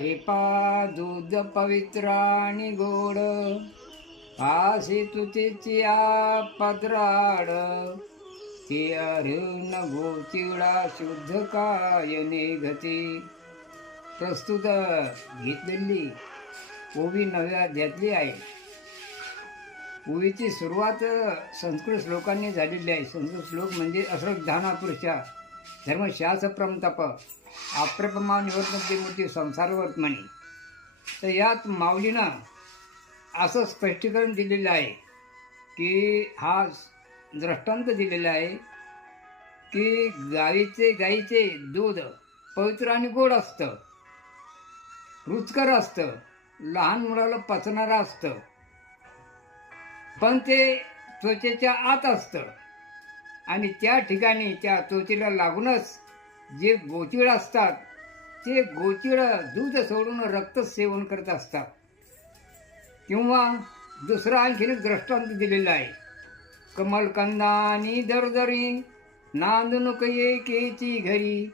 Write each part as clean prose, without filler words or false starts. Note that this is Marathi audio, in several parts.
एपा दूध पवित्र आणि गोड आसे तुतेची पदराड ती अरुण गोचिळा शुद्ध काय निघती. प्रस्तुत घेतलेली ओवी नव्या अध्यायातली आहे. ओवीची सुरुवात संस्कृत श्लोकांनी झालेली आहे. संस्कृत श्लोक म्हणजे अश्रद्धाना पुरुषा धर्मशास्त्र प्रमतप अप्रपमा निवर्तनते मूर्ती संसार वर्तमानी. तर यात माऊलीनं असं स्पष्टीकरण दिलेलं आहे की हा दृष्टांत दिलेला आहे की गाईचे दूध पवित्र आणि गोड असतं, रुचकर असतं, लहान मुलाला पचणारं असतं, पण ते त्वचेच्या आत असतं आणि त्या ठिकाणी त्या त्वचेला लागूनच जे गोचिळ असतात ते गोचिळ दूध सोडून रक्त सेवन करत असतात. किंवा दुसरा आणखीन एक दृष्टांत दिलेला आहे. कमलकंदानी दरदरी नांदून केची घरी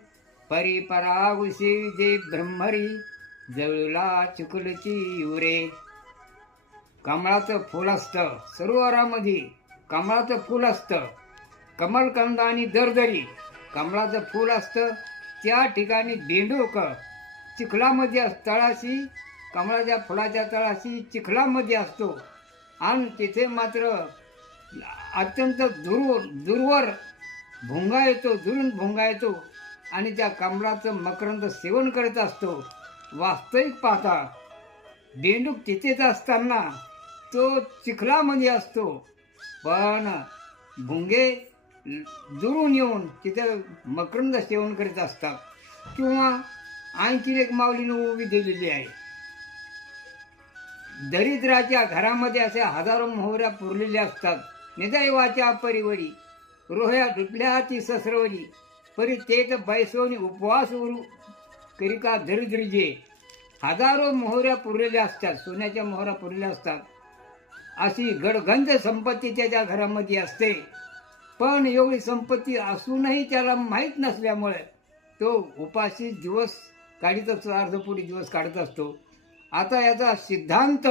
परिपरागुशी जे ब्रह्मरी जळला चुकलची उरे. कमळाचं फूल असतं, सरोवरामध्ये कमळाचं फूल असतं. कमलकंदानी दरदरी कमळाचं फूल असतं, त्या ठिकाणी बेंडूक चिखलामध्ये तळाशी, कमळाच्या फुलाच्या तळाशी चिखलामध्ये असतो आणि तिथे मात्र अत्यंत दूरवर भुंगा येतो, दुरून भुंगा येतो आणि त्या कमळाचं मकरंद सेवन करत असतो. वास्तविक पाहता बेंडूक तिथेच असताना तो चिखलामध्ये असतो, पण भुंगे दुरून येऊन तिथे मकरंद सेवन करीत असतात. किंवा आणखीन एक माऊलीनं ओवी दिलेली आहे. दरिद्राच्या घरामध्ये अशा हजारो मोहऱ्या पुरलेल्या असतात. निदैवाच्या परिवरी रोह्या डुटल्या ती ससरवली परी तेच बैसवणी उपवास उरू करिका दरिद्रीजे. हजारो मोहऱ्या पुरलेल्या असतात, सोन्याच्या मोहऱ्या पुरलेल्या असतात. अशी गडगंज संपत्ती त्याच्या घरामध्ये असते, पण एवढी संपत्ती असूनही त्याला माहीत नसल्यामुळे तो उपाशी दिवस काढीत असतो, अर्धपोटी दिवस काढत असतो. आता याचा सिद्धांत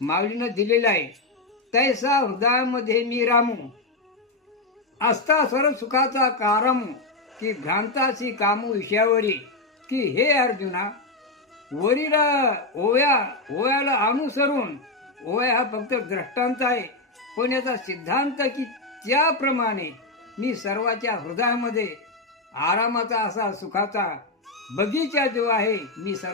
माऊलीनं दिलेला आहे. तैसा हृदयामध्ये मी रामू असता सर्व सुखाचा कारमू की भ्रांताशी कामू विषयावरी. की हे अर्जुना, वरील ओव्याला अनुसरून, ओव्या हा फक्त दृष्टांत आहे, पण याचा सिद्धांत की त्याप्रमाणे मी सर्वाच्या हृदयामध्ये आरामाचा असा सुखाचा बगीचा जो आहे मी सर्व